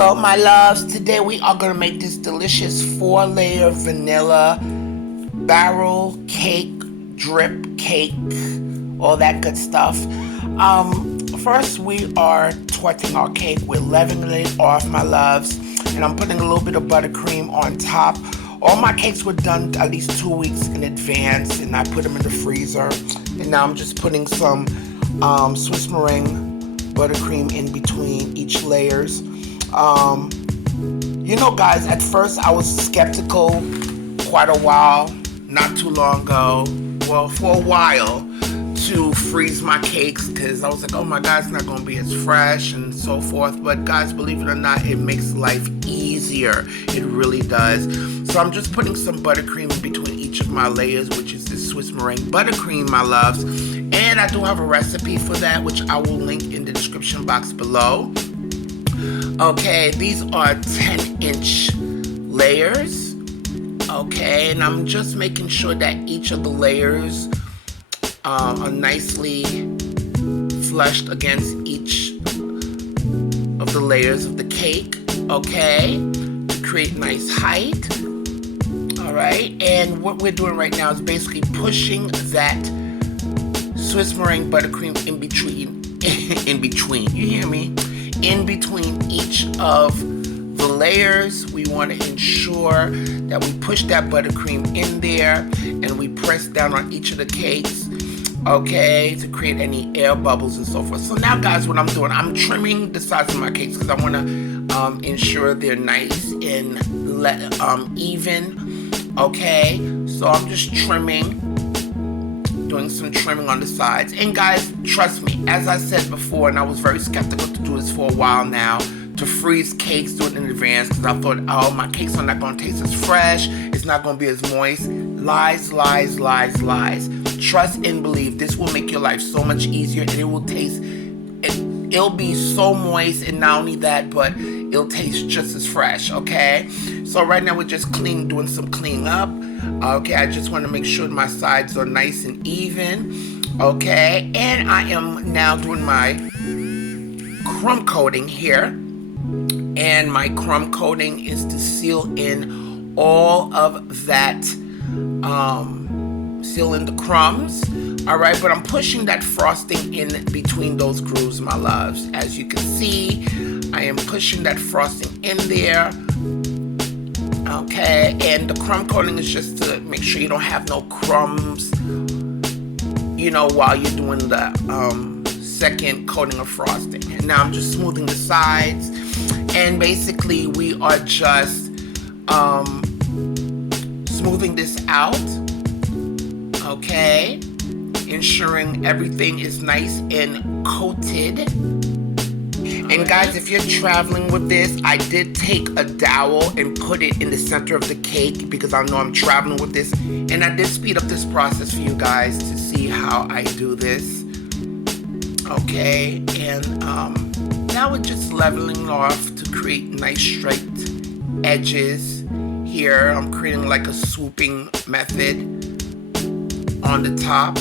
Hello my loves, today we are going to make this delicious 4-layer vanilla barrel cake, drip cake, all that good stuff. First we are torting our cake. We're leavening it off my loves, and I'm putting a little bit of buttercream on top. All my cakes were done at least 2 weeks in advance, and I put them in the freezer. And now I'm just putting some Swiss meringue buttercream in between each layers. You know guys, at first I was skeptical quite a while, not too long ago, well for a while, to freeze my cakes, because I was like, oh my god, it's not going to be as fresh and so forth. But guys, believe it or not, it makes life easier. It really does. So I'm just putting some buttercream in between each of my layers, which is this Swiss meringue buttercream, my loves. And I do have a recipe for that, which I will link in the description box below. Okay, these are 10-inch layers. Okay, and I'm just making sure that each of the layers are nicely flushed against each of the layers of the cake. Okay, to create nice height. All right, and what we're doing right now is basically pushing that Swiss meringue buttercream in between, you hear me? In between each of the layers. We want to ensure that we push that buttercream in there, and we press down on each of the cakes, okay, to create any air bubbles and so forth. So now guys, what I'm doing, I'm trimming the sides of my cakes because I want to ensure they're nice and even. Okay, so I'm just trimming, doing some trimming on the sides. And guys, trust me, as I said before, and I was very skeptical to do this for a while now, to freeze cakes, do it in advance, because I thought, oh, my cakes are not going to taste as fresh, it's not going to be as moist. Lies, lies, lies, lies. Trust and believe, this will make your life so much easier, and it will taste, it'll be so moist, and not only that, but it'll taste just as fresh, okay? So right now we're just doing some cleaning up. Okay, I just want to make sure my sides are nice and even. Okay, and I am now doing my crumb coating here. And my crumb coating is to seal in all of that, seal in the crumbs. All right, but I'm pushing that frosting in between those grooves, my loves. As you can see, I am pushing that frosting in there. Okay, and the crumb coating is just to make sure you don't have no crumbs, you know, while you're doing the second coating of frosting. And now I'm just smoothing the sides, and basically we are just smoothing this out, okay, ensuring everything is nice and coated. And guys, if you're traveling with this, I did take a dowel and put it in the center of the cake because I know I'm traveling with this. And I did speed up this process for you guys to see how I do this. Okay, and now we're just leveling off to create nice straight edges here. I'm creating like a swooping method on the top.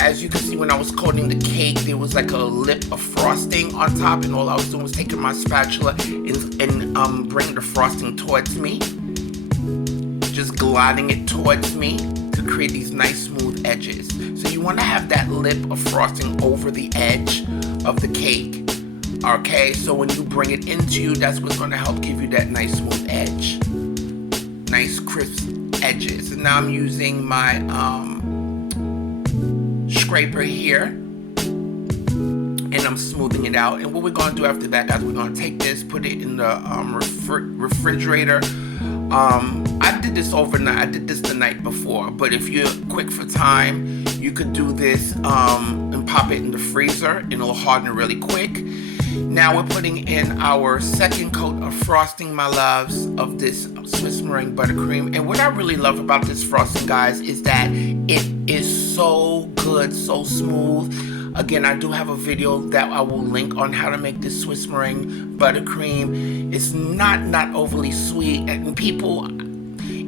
As you can see, when I was coating the cake, there was like a lip of frosting on top, and all I was doing was taking my spatula and bringing the frosting towards me, just gliding it towards me to create these nice smooth edges. So you want to have that lip of frosting over the edge of the cake. Okay, so when you bring it into you, that's what's going to help give you that nice smooth edge, nice crisp edges. And now I'm using my scraper here, and I'm smoothing it out. And what we're going to do after that, guys, we're going to take this, put it in the refrigerator. I did this overnight. I did this the night before, but if you're quick for time, you could do this and pop it in the freezer, and it'll harden really quick. Now we're putting in our second coat of frosting, my loves, of this Swiss meringue buttercream. And what I really love about this frosting, guys, is that it is so good, so smooth. Again, I do have a video that I will link on how to make this Swiss meringue buttercream. It's not overly sweet, and people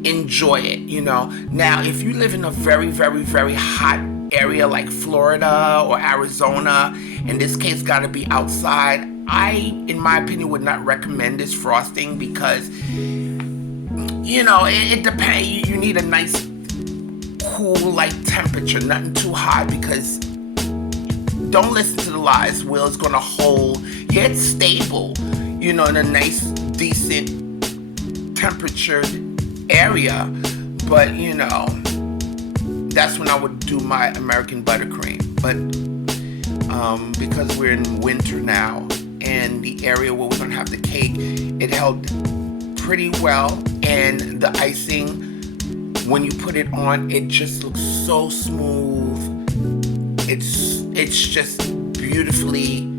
enjoy it, you know. Now, if you live in a very, very, very hot area like Florida or Arizona, and this cake's got to be outside, I, in my opinion, would not recommend this frosting because, it depends. You need a nice cool, light temperature, nothing too hot, because don't listen to the lies. Will is going to hold, it's stable, in a nice, decent temperatured area. But, that's when I would do my American buttercream. But because we're in winter now, and the area where we're going to have the cake, it held pretty well. And the icing, when you put it on, it just looks so smooth. It's just beautifully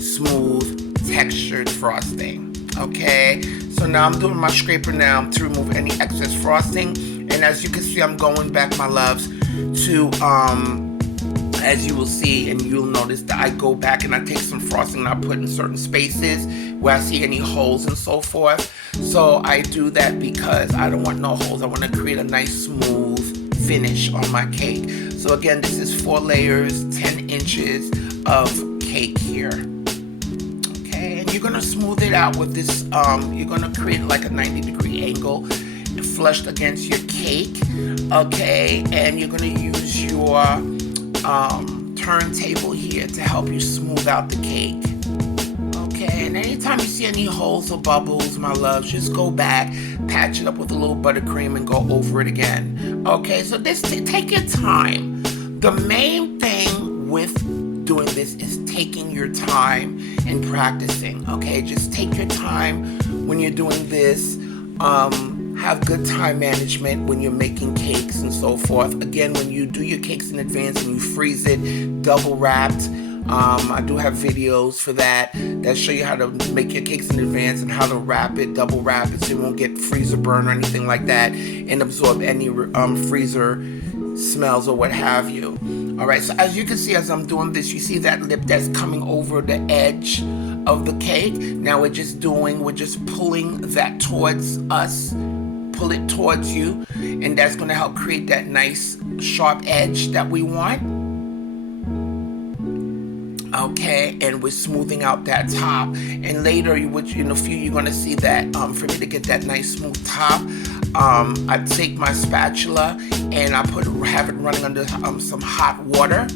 smooth, textured frosting. Okay, so now I'm doing my scraper now to remove any excess frosting. And as you can see, I'm going back, my loves, to as you will see, and you'll notice that I go back and I take some frosting and I put in certain spaces where I see any holes and so forth. So I do that because I don't want no holes. I want to create a nice smooth finish on my cake. So again, this is 4 layers, 10 inches of cake here. Okay, and you're gonna smooth it out with this, you're gonna create like a 90-degree angle flushed against your cake. Okay, and you're gonna use your turntable here to help you smooth out the cake. Okay, and anytime you see any holes or bubbles, my loves, just go back, patch it up with a little buttercream, and go over it again. Okay, so this take your time. The main thing with doing this is taking your time and practicing. Okay, just take your time when you're doing this. Have good time management when you're making cakes and so forth. Again, when you do your cakes in advance and you freeze it double wrapped, I do have videos for that show you how to make your cakes in advance and how to wrap it, double wrap it, so you won't get freezer burn or anything like that and absorb any freezer smells or what have you. All right, so as you can see, as I'm doing this, you see that lip that's coming over the edge of the cake. Now we're just pulling that towards us, pull it towards you, and that's going to help create that nice sharp edge that we want. Okay, and we're smoothing out that top, and later in a few you're going to see that for me to get that nice smooth top, I take my spatula and I have it running under some hot water,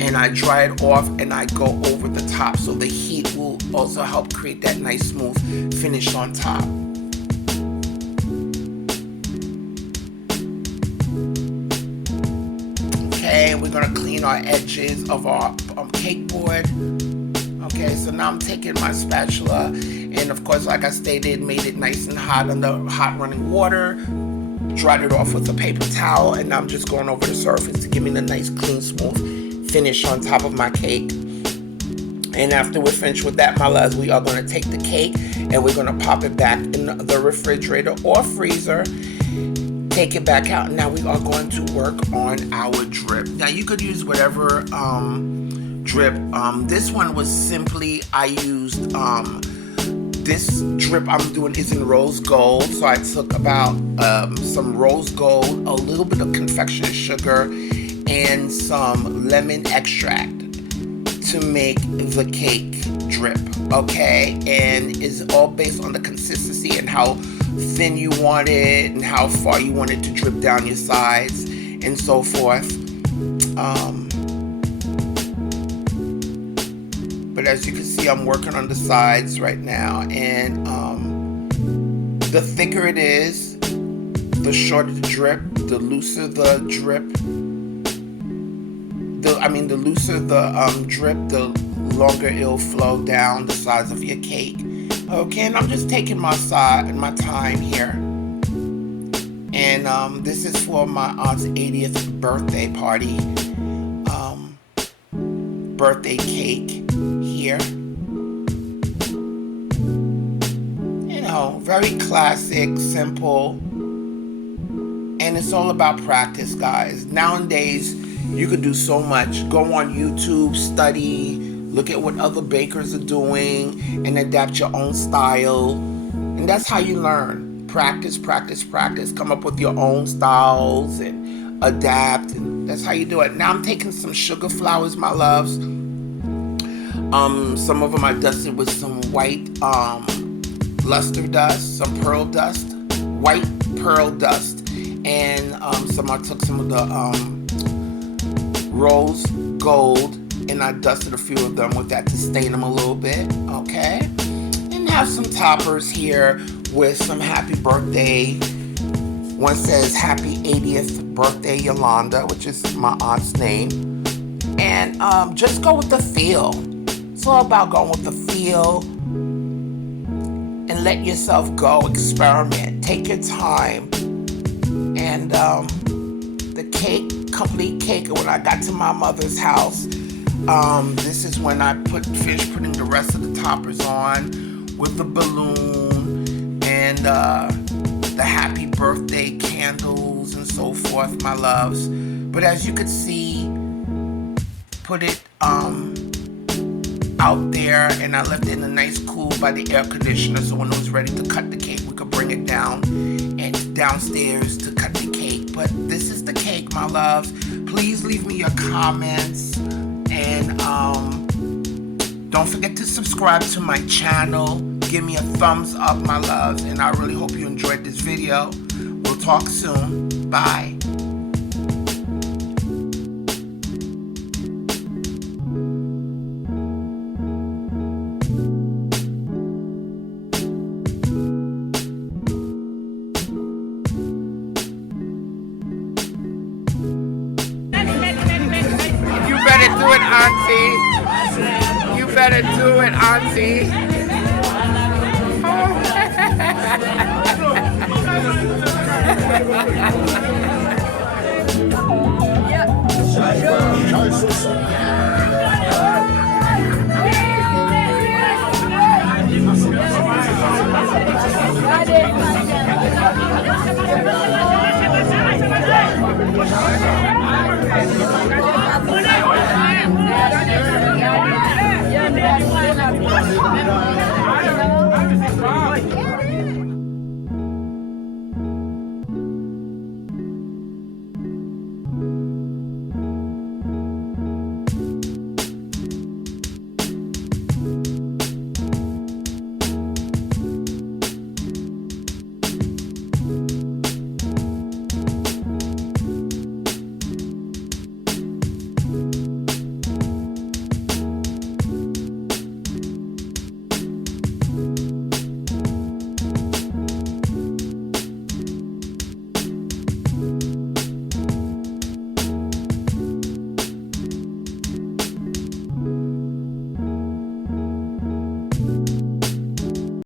and I dry it off and I go over the top, so the heat will also help create that nice smooth finish on top. Okay, we're gonna clean our edges of our cake board. Okay, so now I'm taking my spatula, and of course, like I stated, made it nice and hot under hot running water, dried it off with a paper towel, and I'm just going over the surface to give me the nice, clean, smooth finish on top of my cake. And after we're finished with that, my loves, we are going to take the cake and we're going to pop it back in the refrigerator or freezer. Take it back out. Now we are going to work on our drip. Now you could use whatever drip. This one was simply, I used this drip I'm doing is in rose gold. So I took about some rose gold, a little bit of confectioner's sugar, and some lemon extract to make the cake drip. Okay, and it's all based on the consistency and how thin you want it and how far you want it to drip down your sides and so forth. But as you can see, I'm working on the sides right now, and the thicker it is, the shorter the drip, the looser the drip. The looser the drip, the longer it'll flow down the sides of your cake. Okay, and I'm just taking my time here. And this is for my aunt's 80th birthday party. Birthday cake here. Very classic, simple. And it's all about practice, guys. Nowadays, you can do so much. Go on YouTube, study, look at what other bakers are doing, and adapt your own style. And that's how you learn. Practice, practice, practice. Come up with your own styles and adapt. And that's how you do it. Now I'm taking some sugar flowers, my loves. Some of them I dusted with some white luster dust, some pearl dust, white pearl dust, and some I took some of the rose gold, and I dusted a few of them with that to stain them a little bit, okay? And have some toppers here with some happy birthday. One says happy 80th birthday Yolanda, which is my aunt's name. And just go with the feel. It's all about going with the feel and let yourself go, experiment, take your time. And the cake, complete cake, when I got to my mother's house, this is when I finished putting the rest of the toppers on with the balloon and the happy birthday candles and so forth, my loves. But as you could see, put it out there, and I left it in a nice cool by the air conditioner, so when it was ready to cut the cake, we could bring it down and downstairs to cut the cake. But this is the cake, my loves. Please leave me your comments, and don't forget to subscribe to my channel. Give me a thumbs up, my loves, and I really hope you enjoyed this video. We'll talk soon. Bye. You better do it, Auntie. You better do it, Auntie.